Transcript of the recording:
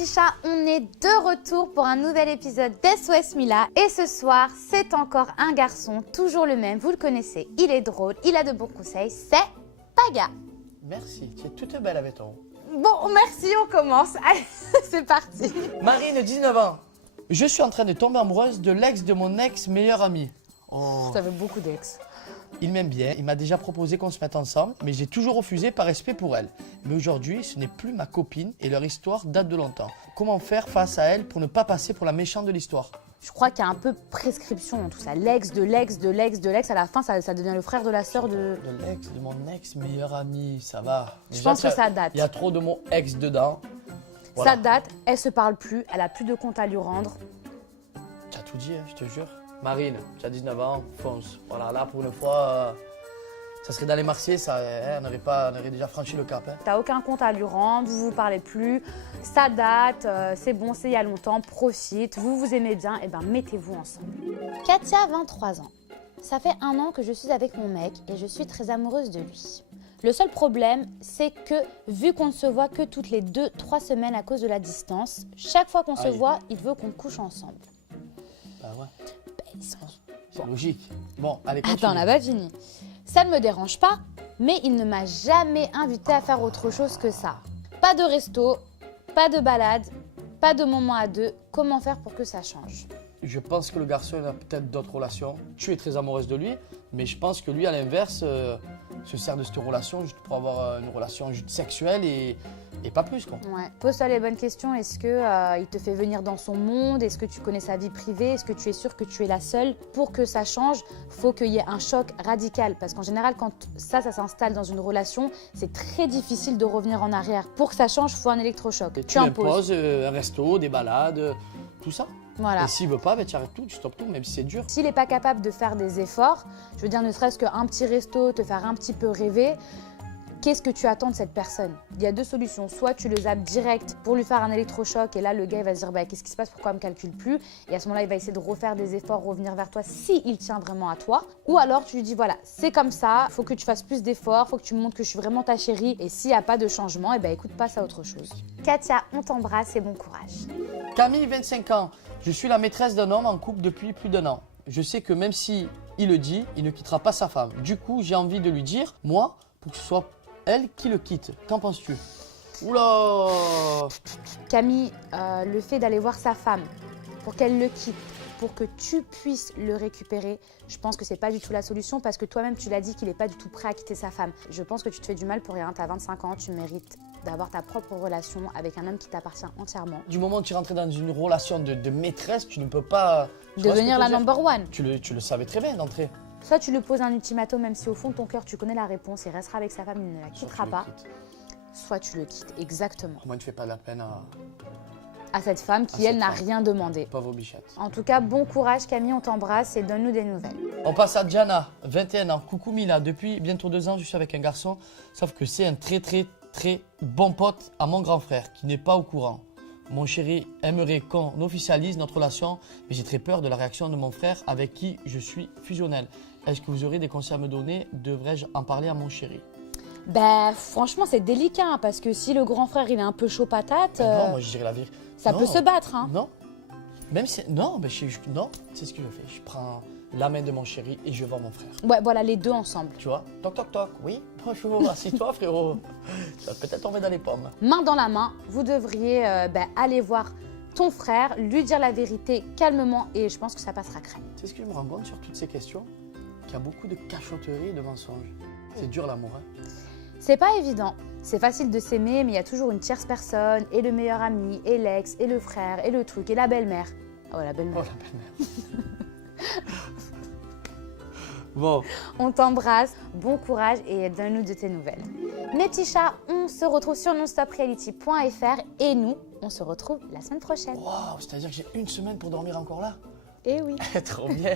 petits chats, on est de retour pour un nouvel épisode d'SOS Mila. Et ce soir, c'est encore un garçon, toujours le même, vous le connaissez. Il est drôle, il a de bons conseils, c'est Paga. Merci, tu es toute belle avec ton. Bon, merci, on commence. Allez, c'est parti. Marine, 19 ans. Je suis en train de tomber amoureuse de l'ex de mon ex-meilleur ami. Oh. Ça fait beaucoup d'ex. Il m'aime bien, il m'a déjà proposé qu'on se mette ensemble, mais j'ai toujours refusé par respect pour elle. Mais aujourd'hui, ce n'est plus ma copine et leur histoire date de longtemps. Comment faire face à elle pour ne pas passer pour la méchante de l'histoire? Je crois qu'il y a un peu prescription dans tout ça. L'ex de l'ex de l'ex de l'ex, à la fin, ça devient le frère de la sœur de... De l'ex de mon ex-meilleur ami, ça va. Je pense que ça date. Il y a trop de mots ex dedans. Voilà. Ça date, elle se parle plus, elle a plus de compte à lui rendre. Tu as tout dit, hein, je te jure. Marine, tu as 19 ans, fonce. Voilà, là pour une fois, ça serait dans les Marseillais, ça, on aurait déjà franchi le cap. Hein. T'as aucun compte à lui rendre, vous vous parlez plus, ça date, c'est bon, c'est il y a longtemps, profite, vous vous aimez bien, et ben mettez-vous ensemble. Katia, 23 ans. Ça fait 1 an que je suis avec mon mec et je suis très amoureuse de lui. Le seul problème, c'est que vu qu'on ne se voit que toutes les 2-3 semaines à cause de la distance, chaque fois qu'on se voit, il veut qu'on couche ensemble. Bah ouais. C'est logique. Bon, allez, continue. Attends, on n'a pas fini. Ça ne me dérange pas, mais il ne m'a jamais invité à faire autre chose que ça. Pas de resto, pas de balade, pas de moment à deux. Comment faire pour que ça change? Je pense que le garçon il a peut-être d'autres relations. Tu es très amoureuse de lui, mais je pense que lui, à l'inverse, se sert de cette relation juste pour avoir une relation juste sexuelle et pas plus, quoi. Ouais. Pose-toi les bonnes questions. Est-ce qu'il te fait venir dans son monde? Est-ce que tu connais sa vie privée? Est-ce que tu es sûre que tu es la seule? Pour que ça change, il faut qu'il y ait un choc radical. Parce qu'en général, quand ça s'installe dans une relation, c'est très difficile de revenir en arrière. Pour que ça change, il faut un électrochoc. Et tu imposes un resto, des balades, tout ça. Voilà. Et s'il veut pas, ben, tu arrêtes tout, tu stoppes tout, même si c'est dur. S'il n'est pas capable de faire des efforts, je veux dire ne serait-ce qu'un petit resto, te faire un petit peu rêver, qu'est-ce que tu attends de cette personne? Il y a 2 solutions. Soit tu le zappes direct pour lui faire un électrochoc et là le gars il va se dire bah, qu'est-ce qui se passe, pourquoi il me calcule plus? Et à ce moment-là il va essayer de refaire des efforts, revenir vers toi s'il tient vraiment à toi. Ou alors tu lui dis voilà, c'est comme ça, il faut que tu fasses plus d'efforts, il faut que tu me montres que je suis vraiment ta chérie et s'il n'y a pas de changement, et ben écoute, passe à autre chose. Katia, on t'embrasse et bon courage. Camille, 25 ans. Je suis la maîtresse d'un homme en couple depuis plus d'1 an. Je sais que même si il le dit, il ne quittera pas sa femme. Du coup, j'ai envie de lui dire, moi, pour que ce soit elle qui le quitte. Qu'en penses-tu? Oula! Camille, le fait d'aller voir sa femme pour qu'elle le quitte, pour que tu puisses le récupérer, je pense que c'est pas du tout la solution parce que toi-même tu l'as dit qu'il n'est pas du tout prêt à quitter sa femme. Je pense que tu te fais du mal pour rien, tu as 25 ans, tu mérites d'avoir ta propre relation avec un homme qui t'appartient entièrement. Du moment où tu es rentré dans une relation de maîtresse, tu ne peux pas... Devenir la number one. Tu le savais très bien d'entrée. Soit tu lui poses un ultimatum, même si au fond de ton cœur tu connais la réponse, il restera avec sa femme, il ne la quittera pas. Soit tu le quittes, exactement. Moi, tu ne fais pas de la peine à cette femme qui, elle, n'a rien demandé. Pauvre bichette. En tout cas, bon courage Camille, on t'embrasse et donne-nous des nouvelles. On passe à Diana, 21 ans. Coucou Mila, depuis bientôt 2 ans, je suis avec un garçon, sauf que c'est un très bon pote à mon grand frère qui n'est pas au courant. Mon chéri aimerait qu'on officialise notre relation, mais j'ai très peur de la réaction de mon frère avec qui je suis fusionnel. Est-ce que vous aurez des conseils à me donner? Devrais-je en parler à mon chéri? Ben, franchement, c'est délicat hein, parce que si le grand frère il est un peu chaud patate, non, moi je dirais la vérité. Ça peut se battre. Hein. Non, même si non, ben, non, c'est ce que je fais. Je prends la main de mon chéri et je vais voir mon frère. Ouais, voilà les deux ensemble. Tu vois, toc toc toc. Oui, bonjour, assis-toi frérot. Tu vas peut-être tomber dans les pommes. Main dans la main, vous devriez aller voir ton frère, lui dire la vérité calmement et je pense que ça passera crème. Tu sais ce que je me rends compte sur toutes ces questions? Qu'il y a beaucoup de cachotteries et de mensonges. C'est dur l'amour, hein? C'est pas évident. C'est facile de s'aimer, mais il y a toujours une tierce personne, et le meilleur ami, et l'ex, et le frère, et le truc, et la belle-mère. Oh, la belle-mère. Oh, la belle-mère. Bon. On t'embrasse, bon courage et donne-nous de tes nouvelles. Mes petits chats, on se retrouve sur nonstopreality.fr et nous, on se retrouve la semaine prochaine. Waouh, c'est-à-dire que j'ai 1 semaine pour dormir encore là? Eh oui. Trop bien.